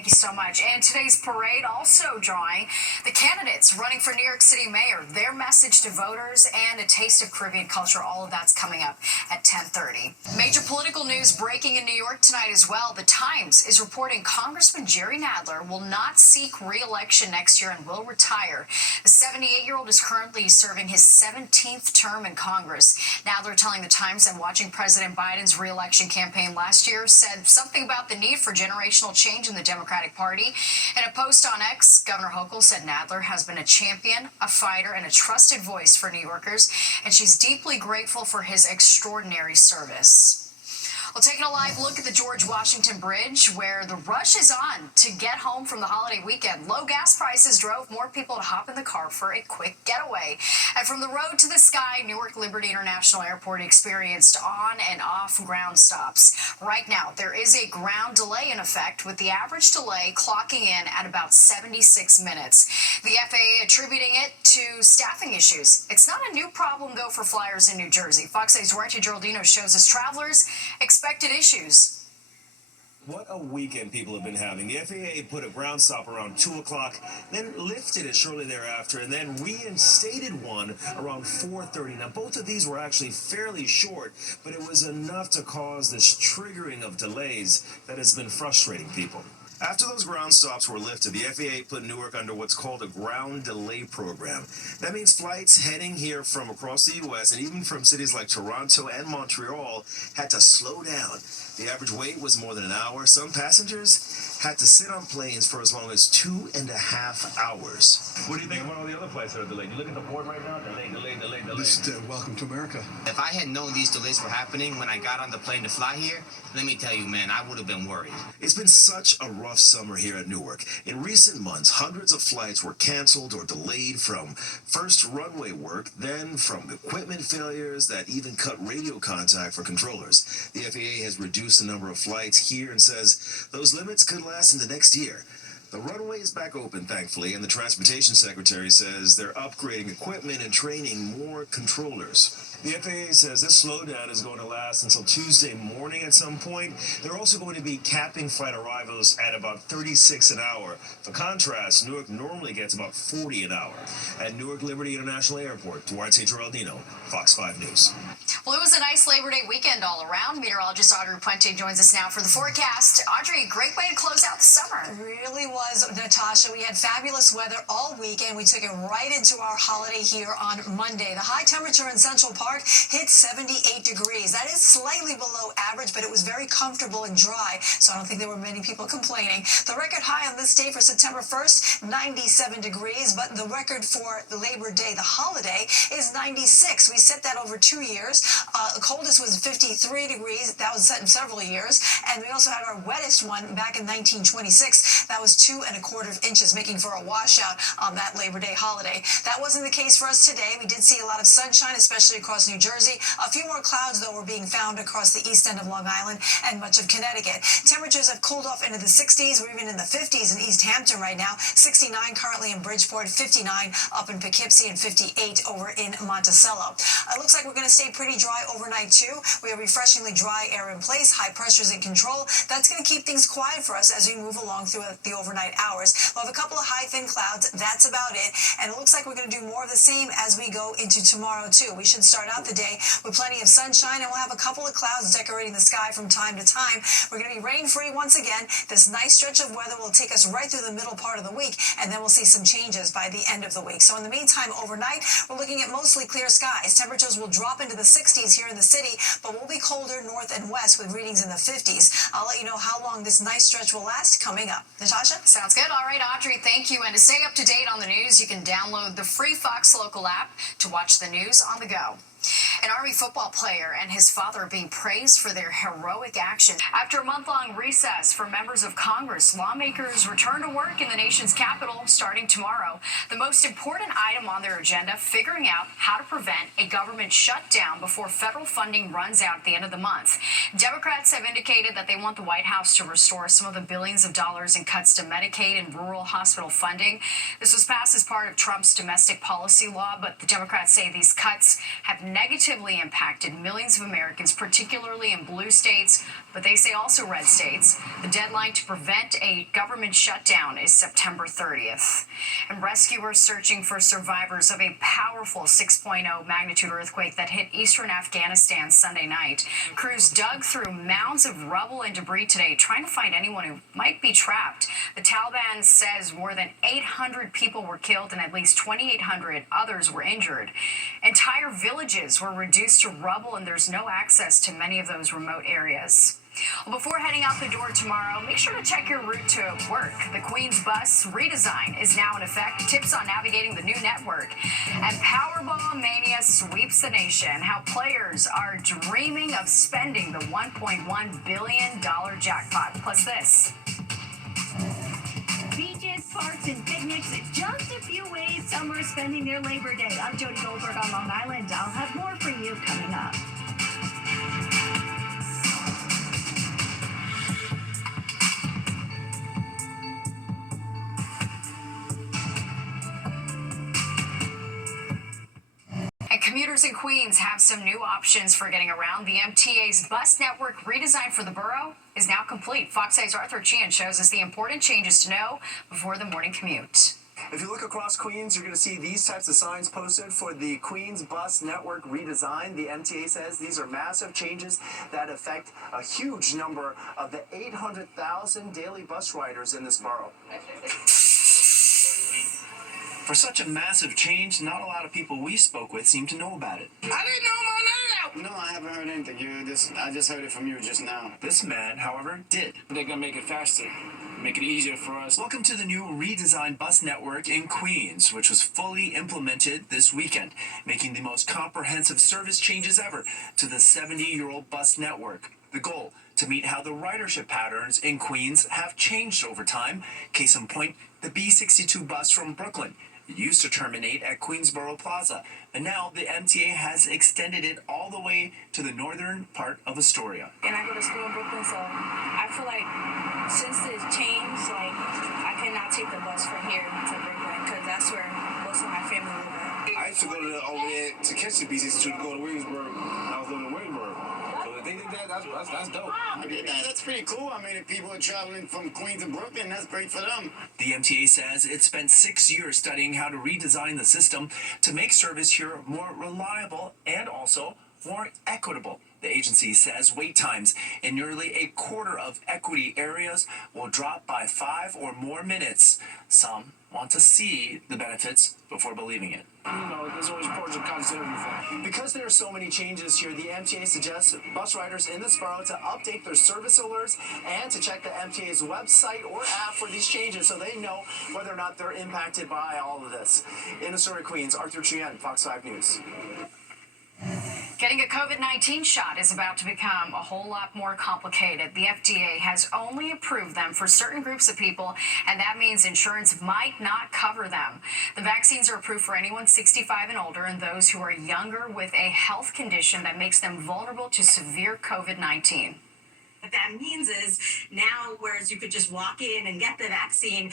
thank you so much. And today's parade also drawing the candidates running for New York City mayor, their message to voters, and a taste of Caribbean culture. All of that's coming up at 10:30. Major political news breaking in New York tonight as well. The Times is reporting Congressman Jerry Nadler will not seek re-election next year and will retire. The 78-year-old is currently serving his 17th term in Congress. Nadler telling the Times that watching President Biden's re-election campaign last year said something about the need for generational change in the Democratic Party. In a post on X, Governor Hochul said Nadler has been a champion, a fighter, and a trusted voice for New Yorkers, and she's deeply grateful for his extraordinary service. Well, taking a live look at the George Washington Bridge, where the rush is on to get home from the holiday weekend. Low gas prices drove more people to hop in the car for a quick getaway. And from the road to the sky, Newark Liberty International Airport experienced on and off ground stops. Right now, there is a ground delay in effect, with the average delay clocking in at about 76 minutes. The FAA attributing it to staffing issues. It's not a new problem, though, for flyers in New Jersey. Fox 8's Duarte Geraldino shows us travelers expected issues. What a weekend people have been having. The FAA put a ground stop around 2 o'clock, then lifted it shortly thereafter, and then reinstated one around 4:30. Now, both of these were actually fairly short, but it was enough to cause this triggering of delays that has been frustrating people. After those ground stops were lifted, the FAA put Newark under what's called a ground delay program. That means flights heading here from across the U.S. and even from cities like Toronto and Montreal had to slow down. The average wait was more than an hour. Some passengers had to sit on planes for as long as 2.5 hours. What do you think about all the other flights that are delayed? You look at the board right now, delay. Just welcome to America. If I had known these delays were happening when I got on the plane to fly here, let me tell you, man, I would have been worried. It's been such a rough summer here at Newark. In recent months, hundreds of flights were canceled or delayed from first runway work, then from equipment failures that even cut radio contact for controllers. The FAA has reduced the number of flights here and says those limits could last into next year. The runway is back open, thankfully, and the Transportation Secretary says they're upgrading equipment and training more controllers. The FAA says this slowdown is going to last until Tuesday morning at some point. They're also going to be capping flight arrivals at about 36 an hour. For contrast, Newark normally gets about 40 an hour. At Newark Liberty International Airport, Duarte Geraldino, Fox 5 News. Well, it was a nice Labor Day weekend all around. Meteorologist Audrey Puente joins us now for the forecast. Audrey, great way to close out the summer. It really was, Natasha. We had fabulous weather all weekend. We took it right into our holiday here on Monday. The high temperature in Central Park hit 78 degrees. That is slightly below average, but it was very comfortable and dry, so I don't think there were many people complaining. The record high on this day for September 1st, 97 degrees, but the record for the Labor Day, the holiday, is 96. We set that over 2 years. The coldest was 53 degrees. That was set in several years. And we also had our wettest one back in 1926. That was 2¼ inches, making for a washout on that Labor Day holiday. That wasn't the case for us today. We did see a lot of sunshine, especially across New Jersey. A few more clouds, though, were being found across the east end of Long Island and much of Connecticut. Temperatures have cooled off into the 60s. We're even in the 50s in East Hampton right now. 69 currently in Bridgeport, 59 up in Poughkeepsie, and 58 over in Monticello. It looks like we're going to stay pretty dry overnight, too. We have refreshingly dry air in place, high pressures in control. That's going to keep things quiet for us as we move along through the overnight hours. We'll have a couple of high, thin clouds. That's about it. And it looks like we're going to do more of the same as we go into tomorrow, too. We should start out the day with plenty of sunshine, and we'll have a couple of clouds decorating the sky from time to time. We're going to be rain-free once again. This nice stretch of weather will take us right through the middle part of the week, and then we'll see some changes by the end of the week. So in the meantime, overnight, we're looking at mostly clear skies. Temperatures will drop into the 60s here in the city, but we'll be colder north and west with readings in the 50s. I'll let you know how long this nice stretch will last coming up. Natasha? Sounds good. All right, Audrey, thank you. And to stay up to date on the news, you can download the free Fox Local app to watch the news on the go. An Army football player and his father are being praised for their heroic action. After a month-long recess for members of Congress, lawmakers return to work in the nation's capital starting tomorrow. The most important item on their agenda, figuring out how to prevent a government shutdown before federal funding runs out at the end of the month. Democrats have indicated that they want the White House to restore some of the billions of dollars in cuts to Medicaid and rural hospital funding. This was passed as part of Trump's domestic policy law, but the Democrats say these cuts have negative negatively impacted millions of Americans, particularly in blue states, but they say also red states. The deadline to prevent a government shutdown is September 30th. And rescuers searching for survivors of a powerful 6.0 magnitude earthquake that hit eastern Afghanistan Sunday night. Crews dug through mounds of rubble and debris today, trying to find anyone who might be trapped. The Taliban says more than 800 people were killed and at least 2,800 others were injured. Entire villages were reduced to rubble, and there's no access to many of those remote areas. Well, before heading out the door tomorrow, make sure to check your route to work. The Queens bus redesign is now in effect. Tips on navigating the new network. And Powerball Mania sweeps the nation. How players are dreaming of spending the $1.1 billion jackpot. Plus this. Beaches, parks, and picnics, just a few ways some are spending their Labor Day. I'm Jody Goldberg on Long Island. I'll have more for you coming up. And commuters in Queens have some new options for getting around. The MTA's bus network redesign for the borough is now complete. Fox 8's Arthur Sheehan shows us the important changes to know before the morning commute. If you look across Queens, you're going to see these types of signs posted for the Queens bus network redesign. The MTA says these are massive changes that affect a huge number of the 800,000 daily bus riders in this borough. For such a massive change, not a lot of people we spoke with seem to know about it. I didn't know about none of that. No, I haven't heard anything. I just heard it from you just now. This man, however, did. They're gonna make it faster, make it easier for us. Welcome to the new redesigned bus network in Queens, which was fully implemented this weekend, making the most comprehensive service changes ever to the 70-year-old bus network. The goal, to meet how the ridership patterns in Queens have changed over time. Case in point, the B62 bus from Brooklyn. It used to terminate at Queensboro Plaza, and now the MTA has extended it all the way to the northern part of Astoria. And I go to school in Brooklyn, so I feel like since this changed, like I cannot take the bus from here to Brooklyn because that's where most of my family live at. I used to go over there to catch the BC2 to go to Williamsburg. I was living in Williamsburg. So if they did that, that's dope. Yeah, that's pretty cool. I mean, if people are traveling from Queens to Brooklyn, that's great for them. The MTA says it spent 6 years studying how to redesign the system to make service here more reliable and also more equitable. The agency says wait times in nearly a quarter of equity areas will drop by 5 or more minutes. Some want to see the benefits before believing it. You know, there's always pros and cons to everything. Because there are so many changes here, the MTA suggests bus riders in this borough to update their service alerts and to check the MTA's website or app for these changes so they know whether or not they're impacted by all of this. In Astoria, Queens, Arthur Sheehan, Fox 5 News. Getting a COVID-19 shot is about to become a whole lot more complicated. The FDA has only approved them for certain groups of people, and that means insurance might not cover them. The vaccines are approved for anyone 65 and older and those who are younger with a health condition that makes them vulnerable to severe COVID-19. What that means is now, whereas you could just walk in and get the vaccine,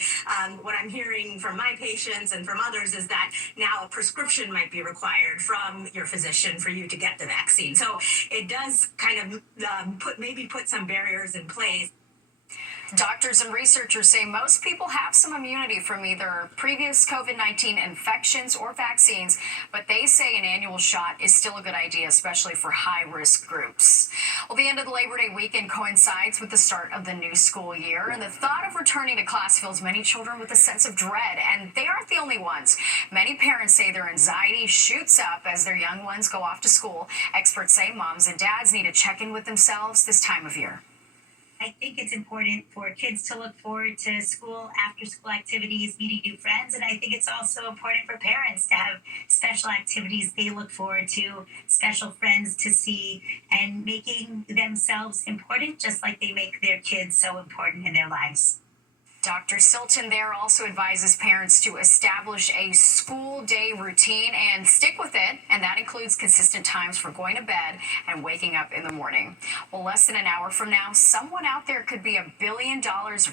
what I'm hearing from my patients and from others is that now a prescription might be required from your physician for you to get the vaccine. So it does kind of put some barriers in place. Doctors and researchers say most people have some immunity from either previous COVID-19 infections or vaccines, but they say an annual shot is still a good idea, especially for high-risk groups. Well, the end of the Labor Day weekend coincides with the start of the new school year, and the thought of returning to class fills many children with a sense of dread, and they aren't the only ones. Many parents say their anxiety shoots up as their young ones go off to school. Experts say moms and dads need to check in with themselves this time of year. I think it's important for kids to look forward to school, after-school activities, meeting new friends, and I think it's also important for parents to have special activities they look forward to, special friends to see, and making themselves important just like they make their kids so important in their lives. Dr. Silton there also advises parents to establish a school day routine and stick with it, and that includes consistent times for going to bed and waking up in the morning. Well, less than an hour from now, someone out there could be $1 billion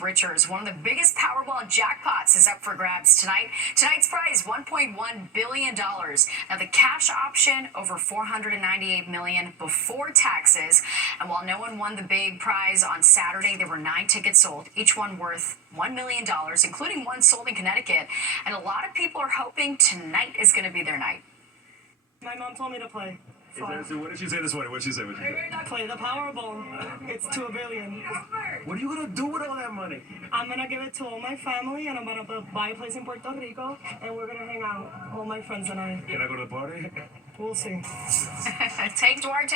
richer as one of the biggest Powerball jackpots is up for grabs tonight. Tonight's prize, $1.1 billion. Now, the cash option, over $498 million before taxes. And while no one won the big prize on Saturday, there were 9 tickets sold, each one worth $1 million, including one sold in Connecticut. And a lot of people are hoping tonight is going to be their night. My mom told me to play. So what did she say this morning? What did she say? Play the Powerball. It's to $1 billion. What are you gonna do with all that money? I'm gonna give it to all my family, and I'm gonna buy a place in Puerto Rico, and we're gonna hang out, all my friends and I. Can I go to the party? We'll see. Take Duarte.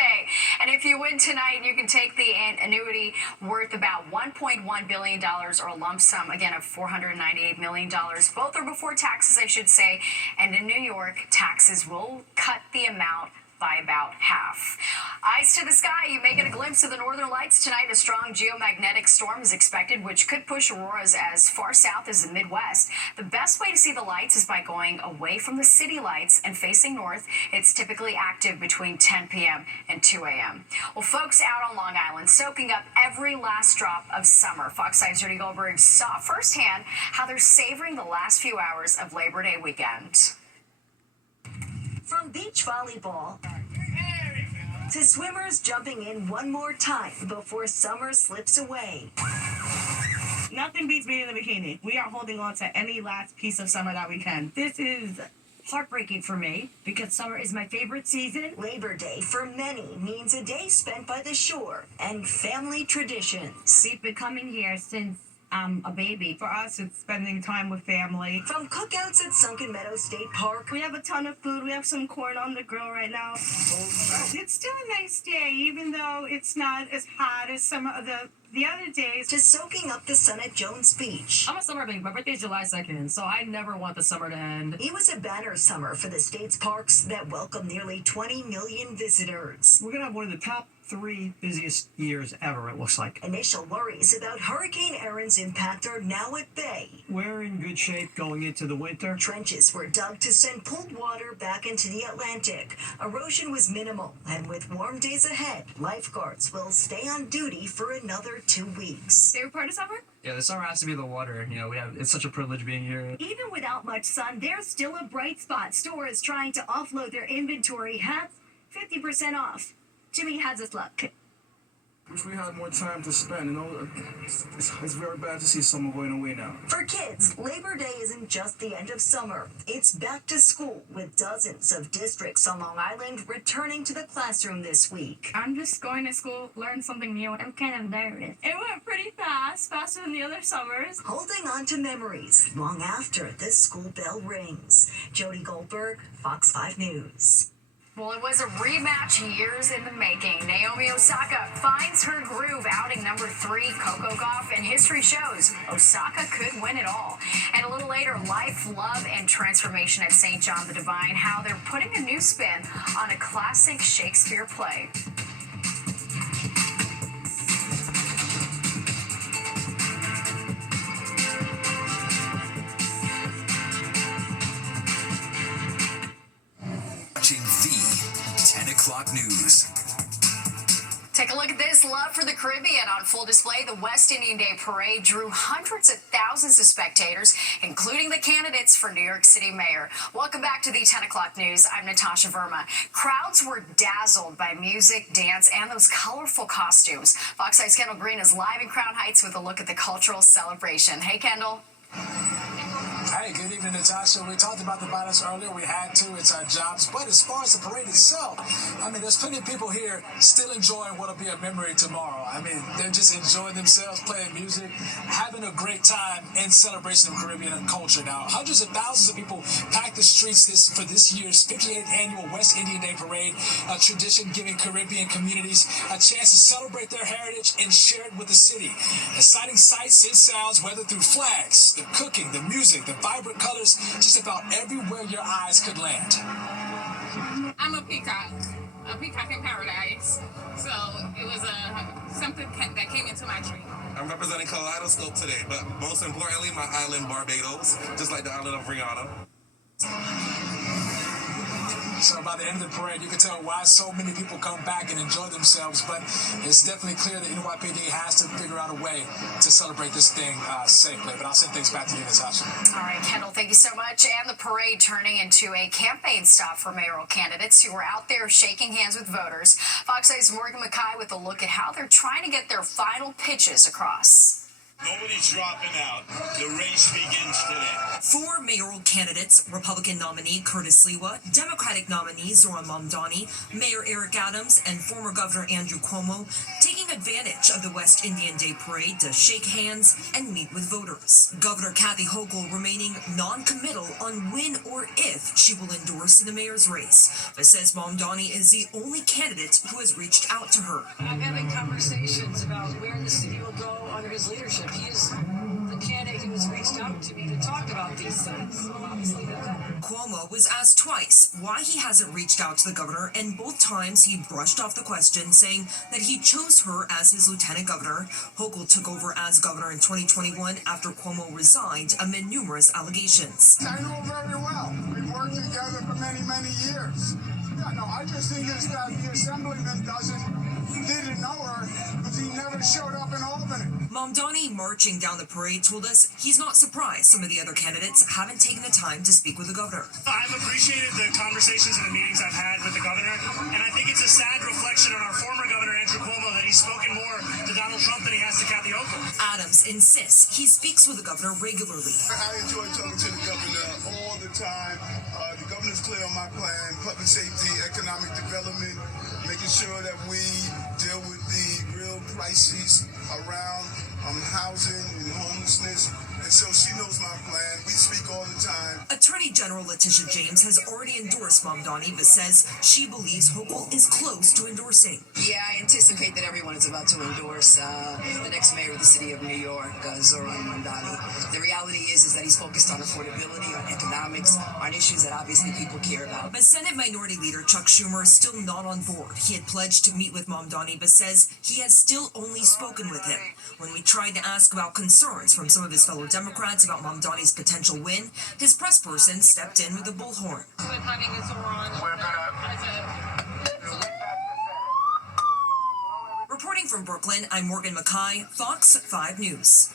And if you win tonight, you can take the annuity worth about $1.1 billion or a lump sum, again, of $498 million. Both are before taxes, I should say. And in New York, taxes will cut the amount by about half. Eyes to the sky, you may get a glimpse of the northern lights tonight. A strong geomagnetic storm is expected, which could push auroras as far south as the Midwest. The best way to see the lights is by going away from the city lights and facing north. It's typically active between 10 p.m. and 2 a.m. Well, folks out on Long Island soaking up every last drop of summer. Fox 5's Jody Goldberg saw firsthand how they're savoring the last few hours of Labor Day weekend. From beach volleyball to swimmers jumping in one more time before summer slips away. Nothing beats being in the bikini. We are holding on to any last piece of summer that we can. This is heartbreaking for me because summer is my favorite season. Labor Day for many means a day spent by the shore and family traditions. We've been coming here since a baby. For us, it's spending time with family. From cookouts at Sunken Meadow State Park. We have a ton of food. We have some corn on the grill right now. It's still a nice day, even though it's not as hot as some of the other days. To soaking up the sun at Jones Beach. I'm a summer baby. My birthday is July 2nd, so I never want the summer to end. It was a banner summer for the state's parks that welcomed nearly 20 million visitors. We're going to have one of the top 3 busiest years ever, it looks like. Initial worries about Hurricane Aaron's impact are now at bay. We're in good shape going into the winter. Trenches were dug to send pooled water back into the Atlantic. Erosion was minimal, and with warm days ahead, lifeguards will stay on duty for another 2 weeks. Favorite part of summer? Yeah, the summer has to be the water. You know, it's such a privilege being here. Even without much sun, there's still a bright spot. Stores trying to offload their inventory have 50% off. Jimmy has his luck. Wish we had more time to spend. You know, it's very bad to see summer going away now. For kids, Labor Day isn't just the end of summer. It's back to school with dozens of districts on Long Island returning to the classroom this week. I'm just going to school, learn something new. I'm kind of nervous. It went pretty fast, faster than the other summers. Holding on to memories long after the school bell rings. Jody Goldberg, Fox 5 News. Well, it was a rematch years in the making. Naomi Osaka finds her groove, outing number 3 Coco Gauff, and history shows Osaka could win it all. And a little later, life, love, and transformation at St. John the Divine, how they're putting a new spin on a classic Shakespeare play. Watching the 10 o'clock news. Take a look at this. Love for the Caribbean on full display. The West Indian Day Parade drew hundreds of thousands of spectators, including the candidates for New York City mayor. Welcome back to the 10 o'clock news. I'm Natasha Verma. Crowds were dazzled by music, dance, and those colorful costumes. Fox 5's Kendall Green is live in Crown Heights with a look at the cultural celebration. Hey, Kendall. Hey, good evening, Natasha. We talked about the violence earlier. We had to. It's our jobs. But as far as the parade itself, I mean, there's plenty of people here still enjoying what will be a memory tomorrow. I mean, they're just enjoying themselves, playing music, having a great time in celebration of Caribbean culture. Now, hundreds of thousands of people packed the streets for this year's 58th annual West Indian Day Parade, a tradition giving Caribbean communities a chance to celebrate their heritage and share it with the city. Exciting sights and sounds, whether through flags, the cooking, the music, the vibrant colors, just about everywhere your eyes could land. I'm a peacock. a peacock in paradise. So it was something that came into my dream. I'm representing Kaleidoscope today, but most importantly, my island, Barbados, just like the island of Rihanna. So by the end of the parade, you can tell why so many people come back and enjoy themselves, but it's definitely clear that NYPD has to figure out a way to celebrate this thing safely. But I'll send things back to you, Natasha. All right, Kendall, thank you so much. And the parade turning into a campaign stop for mayoral candidates who were out there shaking hands with voters. Fox 8's Morgan Mackay with a look at how they're trying to get their final pitches across. Nobody's dropping out. The race begins today. 4 mayoral candidates, Republican nominee Curtis Lewa, Democratic nominee Zoran Mamdani, Mayor Eric Adams, and former Governor Andrew Cuomo, taking advantage of the West Indian Day Parade to shake hands and meet with voters. Governor Kathy Hochul remaining non-committal on when or if she will endorse in the mayor's race, but says Mamdani is the only candidate who has reached out to her. I'm having conversations about where the city will go under his leadership. He is the candidate who has reached out to me to talk about these things. So obviously Cuomo was asked twice why he hasn't reached out to the governor, and both times he brushed off the question, saying that he chose her as his lieutenant governor. Hochul took over as governor in 2021 after Cuomo resigned amid numerous allegations. I know her very well. We've worked together for many, many years. Yeah, no, I just think it's that the assemblyman didn't know her because he never showed up in Albany. Mamdani, marching down the parade, told us he's not surprised some of the other candidates haven't taken the time to speak with the governor. I've appreciated the conversations and the meetings I've had with the governor, and I think it's a sad reflection on our former governor, Andrew Cuomo, that he's spoken more to Donald Trump than he has to Kathy Hochul. Adams insists he speaks with the governor regularly. I enjoy talking to the governor all the time. The governor's clear on my plan, public safety, economic development, making sure that we deal with the real crises around housing and homelessness. And so she knows my plan. We speak all the time. Attorney General Letitia James has already endorsed Mamdani, but says she believes Hochul is close to endorsing. Yeah, I anticipate that everyone is about to endorse the next mayor of the city of New York, Zoran Mamdani. The reality is that he's focused on affordability, on economics, on issues that obviously people care about. But Senate Minority Leader Chuck Schumer is still not on board. He had pledged to meet with Mamdani, but says he has still only spoken with him. When we tried to ask about concerns from some of his fellow Democrats about Mamdani's potential win, his press person stepped in with a bullhorn. Reporting from Brooklyn, I'm Morgan Mackay, Fox 5 News.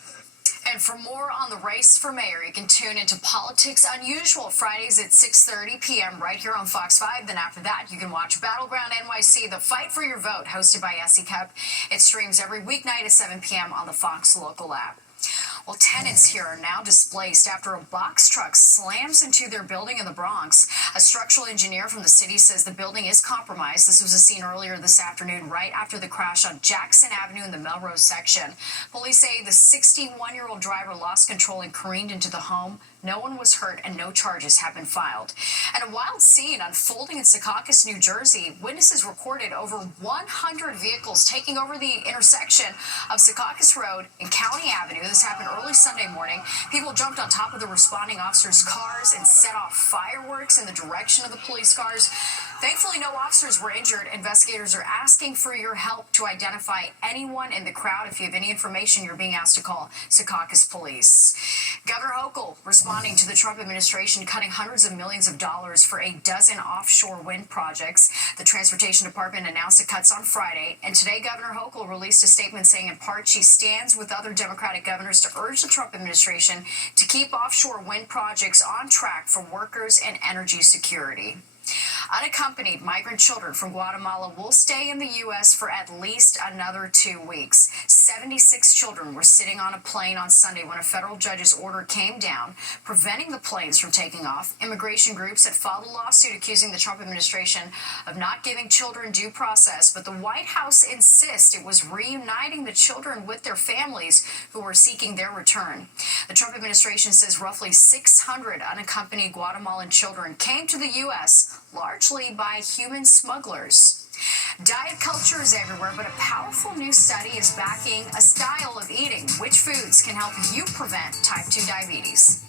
And for more on the race for mayor, you can tune into Politics Unusual Fridays at 6:30 p.m. right here on Fox 5. Then after that, you can watch Battleground NYC, The Fight for Your Vote, hosted by Essie Cup. It streams every weeknight at 7 p.m. on the Fox local app. Well, tenants here are now displaced after a box truck slams into their building in the Bronx. A structural engineer from the city says the building is compromised. This was a scene earlier this afternoon, right after the crash on Jackson Avenue in the Melrose section. Police say the 61-year-old driver lost control and careened into the home. No one was hurt and no charges have been filed. And a wild scene unfolding in Secaucus, New Jersey. Witnesses recorded over 100 vehicles taking over the intersection of Secaucus Road and County Avenue. This happened early Sunday morning. People jumped on top of the responding officers' cars and set off fireworks in the direction of the police cars. Thankfully, no officers were injured. Investigators are asking for your help to identify anyone in the crowd. If you have any information, you're being asked to call Secaucus Police. Governor Hochul responding to the Trump administration cutting hundreds of millions of dollars for a dozen offshore wind projects. The Transportation Department announced the cuts on Friday, and today Governor Hochul released a statement saying in part she stands with other Democratic governors to urge the Trump administration to keep offshore wind projects on track for workers and energy security. Unaccompanied migrant children from Guatemala will stay in the U.S. for at least another 2 weeks. 76 children were sitting on a plane on Sunday when a federal judge's order came down, preventing the planes from taking off. Immigration groups had filed a lawsuit accusing the Trump administration of not giving children due process, but the White House insists it was reuniting the children with their families who were seeking their return. The Trump administration says roughly 600 unaccompanied Guatemalan children came to the U.S., largely by human smugglers. Diet culture is everywhere, but a powerful new study is backing a style of eating. Which foods can help you prevent type 2 diabetes?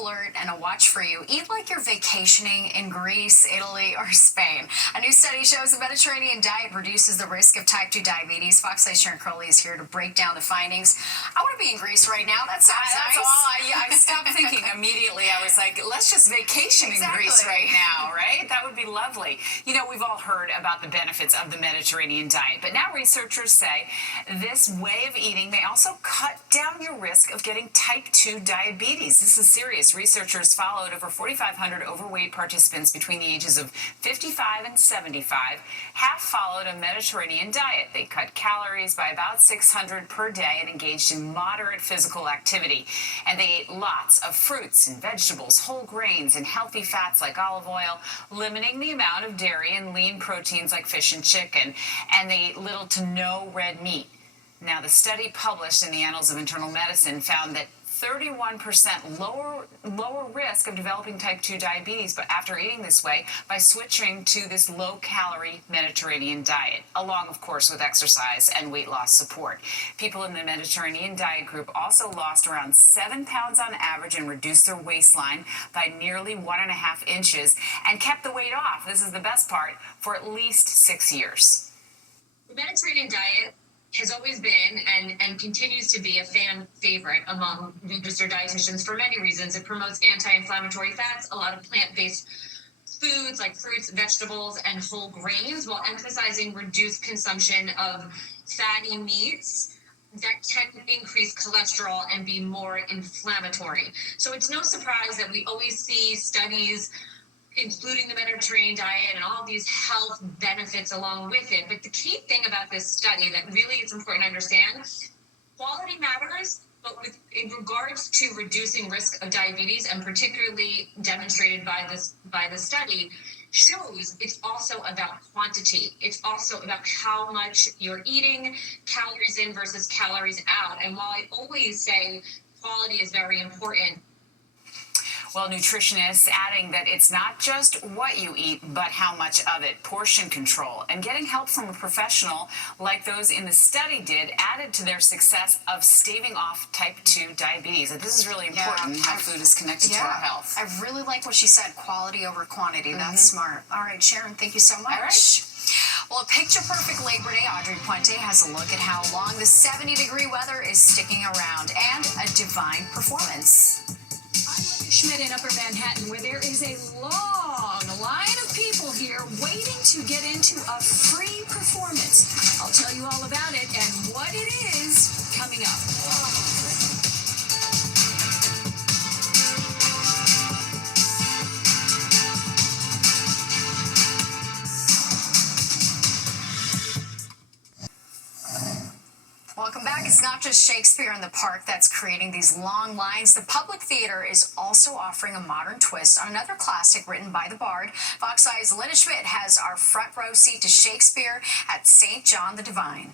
alert and a watch for you. Eat like you're vacationing in Greece, Italy, or Spain. A new study shows the Mediterranean diet reduces the risk of type 2 diabetes. Fox 8's Sharon Crowley is here to break down the findings. I want to be in Greece right now. That sounds nice. That's all. I stopped thinking immediately. I was like, let's just vacation in Greece right now, right? That would be lovely. You know, we've all heard about the benefits of the Mediterranean diet, but now researchers say this way of eating may also cut down your risk of getting type 2 diabetes. This is serious. Researchers followed over 4,500 overweight participants between the ages of 55 and 75. Half followed a Mediterranean diet. They cut calories by about 600 per day and engaged in moderate physical activity. And they ate lots of fruits and vegetables, whole grains, and healthy fats like olive oil, limiting the amount of dairy and lean proteins like fish and chicken. And they ate little to no red meat. Now, the study published in the Annals of Internal Medicine found that 31% lower risk of developing type 2 diabetes but after eating this way by switching to this low-calorie Mediterranean diet, along, of course, with exercise and weight loss support. People in the Mediterranean diet group also lost around 7 pounds on average and reduced their waistline by nearly 1.5 inches and kept the weight off, this is the best part, for at least 6 years. The Mediterranean diet has always been and continues to be a fan favorite among registered dietitians for many reasons. It promotes anti-inflammatory fats, a lot of plant-based foods like fruits, vegetables, and whole grains, while emphasizing reduced consumption of fatty meats that can increase cholesterol and be more inflammatory. So it's no surprise that we always see studies including the Mediterranean diet and all these health benefits along with it. But the key thing about this study that really is important to understand, quality matters, but in regards to reducing risk of diabetes, and particularly demonstrated by the study, shows it's also about quantity. It's also about how much you're eating, calories in versus calories out. And while I always say quality is very important, well, nutritionists adding that it's not just what you eat, but how much of it, portion control, and getting help from a professional like those in the study did added to their success of staving off type 2 diabetes. And this is really important, how food is connected to our health. I really like what she said, quality over quantity. That's smart. All right, Sharon, thank you so much. All right. Well, a picture-perfect Labor Day, Audrey Puente has a look at how long the 70-degree weather is sticking around and a divine performance. Schmidt in Upper Manhattan, where there is a long line of people here waiting to get into a free performance. I'll tell you all about it and what it is coming up. Welcome back. It's not just Shakespeare in the Park that's creating these long lines. The Public Theater is also offering a modern twist on another classic written by the Bard. Fox 8's Linda Schmidt has our front row seat to Shakespeare at St. John the Divine.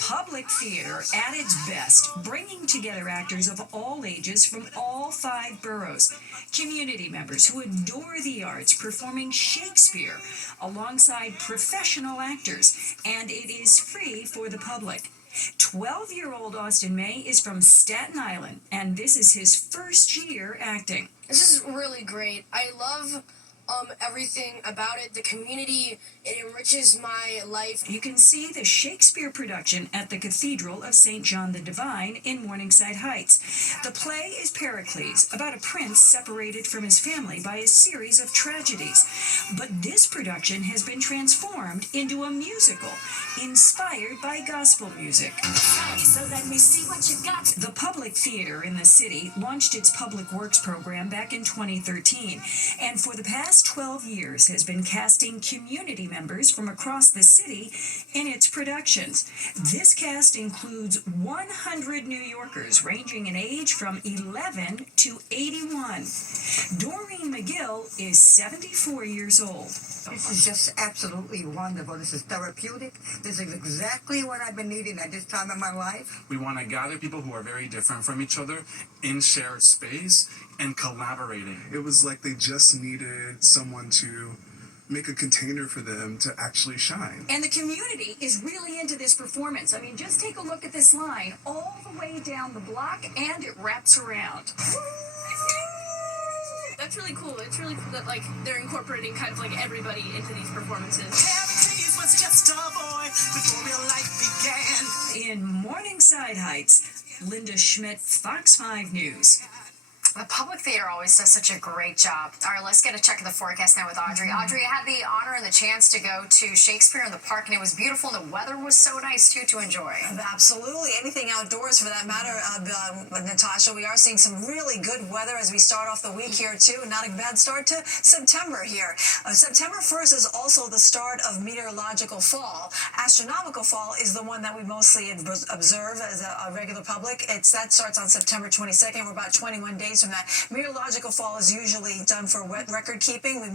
Public theater at its best, bringing together actors of all ages from all 5 boroughs. Community members who adore the arts performing Shakespeare alongside professional actors, and it is free for the public. 12-year-old Austin May is from Staten Island, and this is his first year acting. This is really great. I love everything about it. The community, it enriches my life. You can see the Shakespeare production at the Cathedral of St. John the Divine in Morningside Heights. The play is Pericles, about a prince separated from his family by a series of tragedies. But this production has been transformed into a musical, inspired by gospel music. So let me see what you got. The Public Theater in the city launched its public works program back in 2013, and for the past 12 years has been casting community members from across the city in its productions. This cast includes 100 New Yorkers ranging in age from 11 to 81. Doreen McGill is 74 years old. This is just absolutely wonderful. This is therapeutic. This is exactly what I've been needing at this time in my life. We want to gather people who are very different from each other in shared space and collaborating. It was like they just needed someone to make a container for them to actually shine. And the community is really into this performance. I mean, just take a look at this line all the way down the block, and it wraps around. That's really cool. It's really cool that like they're incorporating kind of like everybody into these performances. Was just a boy before real life began. In Morningside Heights, Linda Schmidt, Fox 5 News. The Public Theater always does such a great job. All right, let's get a check of the forecast now with Audrey. Audrey, I had the honor and the chance to go to Shakespeare in the Park, and it was beautiful, and the weather was so nice, too, to enjoy. Absolutely. Anything outdoors, for that matter, Natasha. We are seeing some really good weather as we start off the week here, too. Not a bad start to September here. September 1st is also the start of meteorological fall. Astronomical fall is the one that we mostly observe as a regular public. That starts on September 22nd. We're about 21 days from that. Meteorological fall is usually done for record keeping. We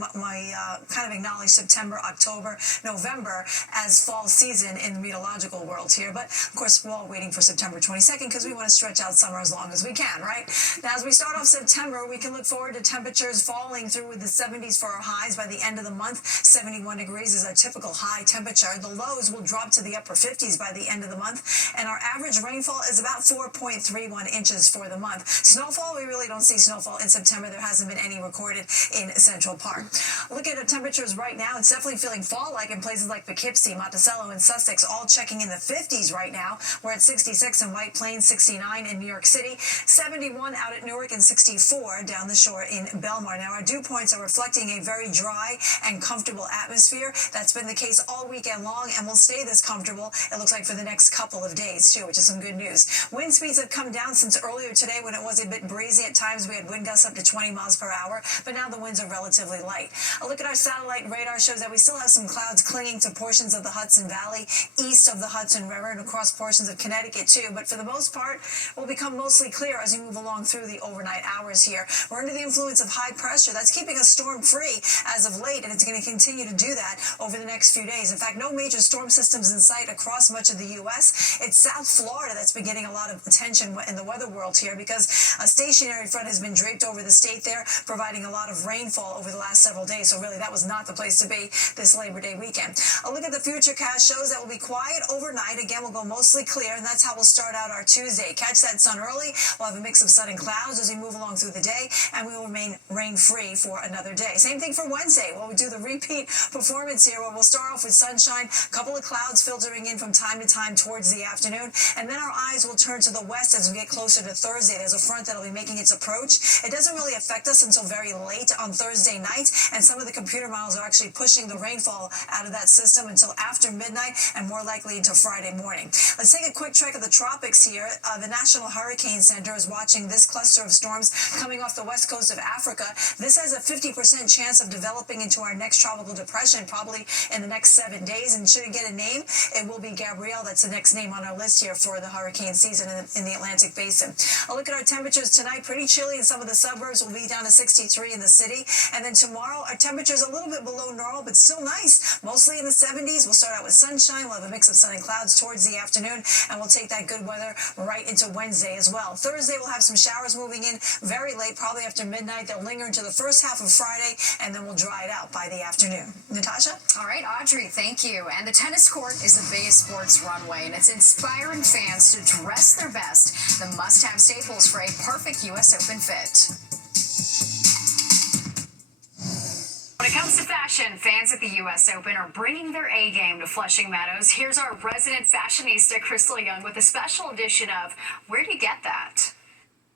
kind of acknowledge September, October, November as fall season in the meteorological world here. But of course, we're all waiting for September 22nd because we want to stretch out summer as long as we can, right? Now, as we start off September, we can look forward to temperatures falling through the 70s for our highs by the end of the month. 71 degrees is our typical high temperature. The lows will drop to the upper 50s by the end of the month, and our average rainfall is about 4.31 inches for the month. Snowfall, we really don't see snowfall in September. There hasn't been any recorded in Central Park. Look at the temperatures right now. It's definitely feeling fall-like in places like Poughkeepsie, Monticello, and Sussex, all checking in the 50s right now. We're at 66 in White Plains, 69 in New York City, 71 out at Newark, and 64 down the shore in Belmar. Now, our dew points are reflecting a very dry and comfortable atmosphere. That's been the case all weekend long and will stay this comfortable, it looks like, for the next couple of days, too, which is some good news. Wind speeds have come down since earlier today when it was a bit breezy at times. We had wind gusts up to 20 miles per hour, but now the winds are relatively light. A look at our satellite radar shows that we still have some clouds clinging to portions of the Hudson Valley, east of the Hudson River, and across portions of Connecticut, too. But for the most part, will become mostly clear as we move along through the overnight hours here. We're under the influence of high pressure. That's keeping us storm-free as of late, and it's going to continue to do that over the next few days. In fact, no major storm systems in sight across much of the U.S. It's South Florida that's been getting a lot of attention in the weather world here because a stationary front has been draped over the state there, providing a lot of rainfall over the last several days. So really, that was not the place to be this Labor Day weekend. A look at the futurecast shows that will be quiet overnight. Again, we'll go mostly clear, and that's how we'll start out our Tuesday. Catch that sun early. We'll have a mix of sun and clouds as we move along through the day, and we will remain rain-free for another day. Same thing for Wednesday. We'll do the repeat performance here, where we'll start off with sunshine, a couple of clouds filtering in from time to time towards the afternoon, and then our eyes will turn to the west as we get closer to Thursday. There's a front that'll be making its approach. It doesn't really affect us until very late on Thursday night, and some of the computer models are actually pushing the rainfall out of that system until after midnight and more likely into Friday morning. Let's take a quick trek of the tropics here. The National Hurricane Center is watching this cluster of storms coming off the west coast of Africa. This has a 50% chance of developing into our next tropical depression probably in the next 7 days, and should it get a name, it will be Gabrielle. That's the next name on our list here for the hurricane season in the Atlantic Basin. A look at our temperatures tonight. Pretty chilly in some of the suburbs. We'll be down to 63 in the city. And then tomorrow, our temperatures a little bit below normal, but still nice. Mostly in the 70s. We'll start out with sunshine. We'll have a mix of sun and clouds towards the afternoon, and we'll take that good weather right into Wednesday as well. Thursday, we'll have some showers moving in very late, probably after midnight. They'll linger into the first half of Friday, and then we'll dry it out by the afternoon. Natasha? All right, Audrey, thank you. And the tennis court is the biggest sports runway, and it's inspiring fans to dress their best. The must-have staples for a perfect U.S. Open fit. When it comes to fashion, fans at the U.S. Open are bringing their A-game to Flushing Meadows. Here's our resident fashionista, Crystal Young, with a special edition of Where Do You Get That?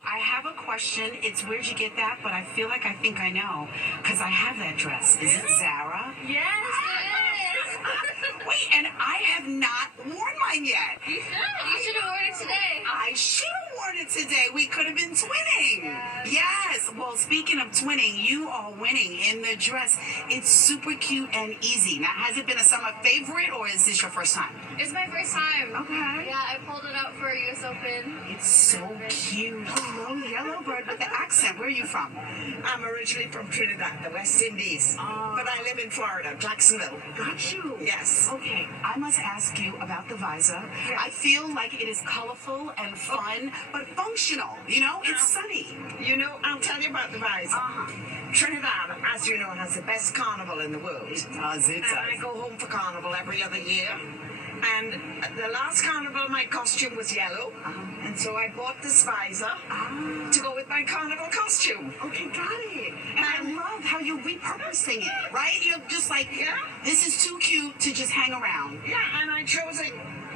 I have a question. It's where'd you get that? But I feel like I think I know, because I have that dress. Is it Zara? Yes, it is. Wait, and I have not worn mine yet. You should. You should have worn it today. I should have worn it today. We could have been twinning. Yes. Well, speaking of twinning, you are winning in the dress. It's super cute and easy. Now, has it been a summer favorite, or is this your first time? It's my first time. Okay. Yeah, I pulled it out for a U.S. Open. It's so cute. Hello, Yellowbird with the accent. Where are you from? I'm originally from Trinidad, the West Indies. But I live in Florida, Jacksonville. Got you. Yes. Okay, I must ask you about the visor. Yeah. I feel like it is colorful and fun, but functional. You know, it's sunny. You know, I'll tell you about the visor. Trinidad, as you know, has the best carnival in the world. It And I go home for carnival every other year. And the last carnival, my costume was yellow. And so I bought this visor to go with my carnival costume. Okay, got it. And I love how you're repurposing it, right? You're just like, this is too cute to just hang around. Yeah, and I chose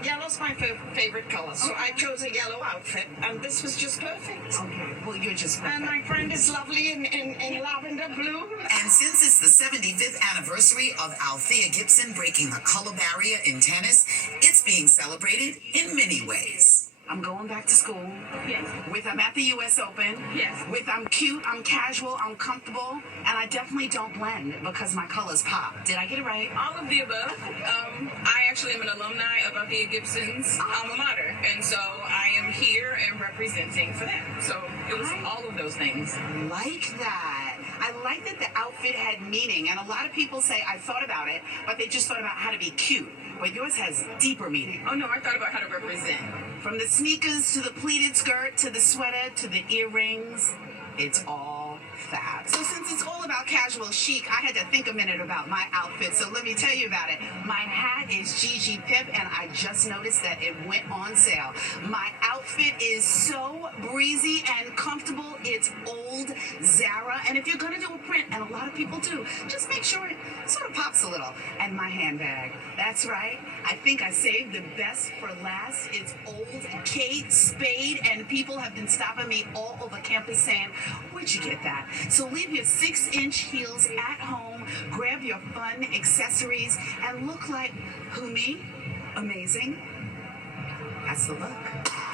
yellow's my favorite color, so I chose a yellow outfit, and this was just perfect. Okay, well, you're just perfect. And my friend is lovely in lavender blue. And since it's the 75th anniversary of Althea Gibson breaking the color barrier in tennis, it's being celebrated in many ways. I'm going back to school. Yes. With I'm at the U.S. Open. Yes. With I'm cute, I'm casual, I'm comfortable, and I definitely don't blend because my colors pop. Did I get it right? All of the above. I actually am an alumni of Althea Gibson's alma mater, and so I am here and representing for them. So it was all of those things. Like that. I like that the outfit had meaning, and a lot of people say I thought about it, but they just thought about how to be cute. But yours has deeper meaning. Oh no, I thought about how to represent. From the sneakers to the pleated skirt to the sweater to the earrings, it's all fab. So since it's all about casual chic, I had to think a minute about my outfit. So let me tell you about it. My hat is Gigi Pip, and I just noticed that it went on sale. My outfit is so breezy and comfortable. It's old Zara. And if you're going to do a print, and a lot of people do, just make sure it sort of pops a little. And my handbag. That's right. I think I saved the best for last. It's old Kate Spade, and people have been stopping me all over campus saying, where'd you get that? So leave your 6-inch heels at home, grab your fun accessories, and look like, who, me? Amazing. That's the look.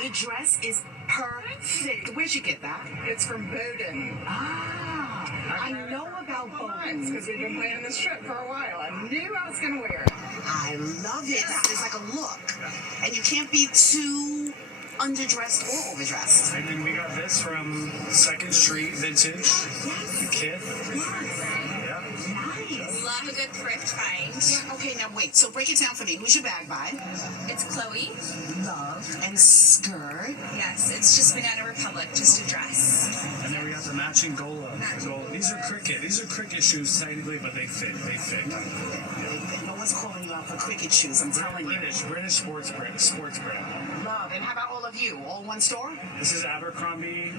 The dress is perfect. Where'd you get that? It's from Bowdoin. I know about Bowdoin. Because we've been planning this trip for a while. I knew I was going to wear it. I love it. It's like a look. And you can't be too underdressed or overdressed. And then we got this from 2nd Street Vintage. The kit. Yeah. Nice. Love a good thrift find. Yeah, okay, now wait. So break it down for me. Who's your bag by? It's Chloe. Love. And skirt. Yes, it's just Banana Republic, just a dress. And then we got the matching Gola. These are cricket. These are cricket shoes technically, but they fit. They fit. No one's calling you out for cricket shoes, I'm telling you. British sports brand. Love. And how about all of you? All one store? This is Abercrombie.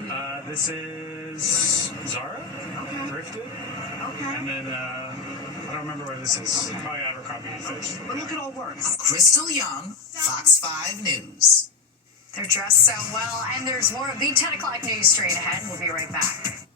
This is Zara. Okay. Thrifted. Okay. And then I don't remember where this is. Probably Abercrombie and Fitch. But look, it all works. Crystal Young, Fox 5 News. They're dressed so well, and there's more of the 10 o'clock news straight ahead. We'll be right back.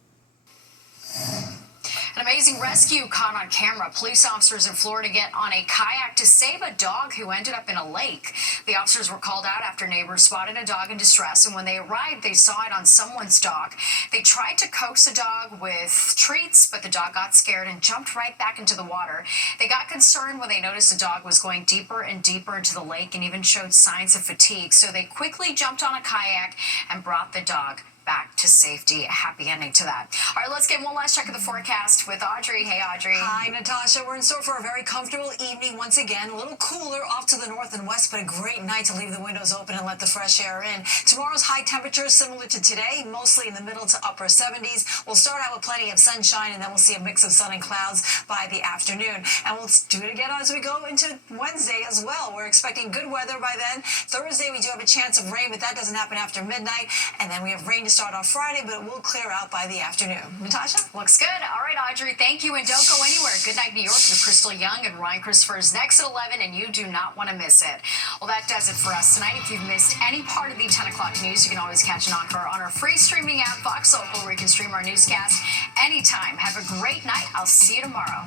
An amazing rescue caught on camera. Police officers in Florida get on a kayak to save a dog who ended up in a lake. The officers were called out after neighbors spotted a dog in distress, and when they arrived, they saw it on someone's dock. They tried to coax the dog with treats, but the dog got scared and jumped right back into the water. They got concerned when they noticed the dog was going deeper and deeper into the lake and even showed signs of fatigue, so they quickly jumped on a kayak and brought the dog back to safety. A happy ending to that. All right, let's get one last check of the forecast with Audrey. Hey, Audrey. Hi, Natasha. We're in store for a very comfortable evening once again. A little cooler off to the north and west, but a great night to leave the windows open and let the fresh air in. Tomorrow's high temperatures similar to today, mostly in the middle to upper 70s. We'll start out with plenty of sunshine, and then we'll see a mix of sun and clouds by the afternoon. And we'll do it again as we go into Wednesday as well. We're expecting good weather by then. Thursday, we do have a chance of rain, but that doesn't happen after midnight. And then we have rain to start on Friday, but it will clear out by the afternoon. Natasha? Looks good. All right, Audrey, thank you, and don't go anywhere. Good night, New York, with Crystal Young and Ryan Christopher's next at 11, and you do not want to miss it. Well, that does it for us tonight. If you've missed any part of the 10 o'clock news, you can always catch an encore on our free streaming app, Fox Local, where you can stream our newscast anytime. Have a great night. I'll see you tomorrow.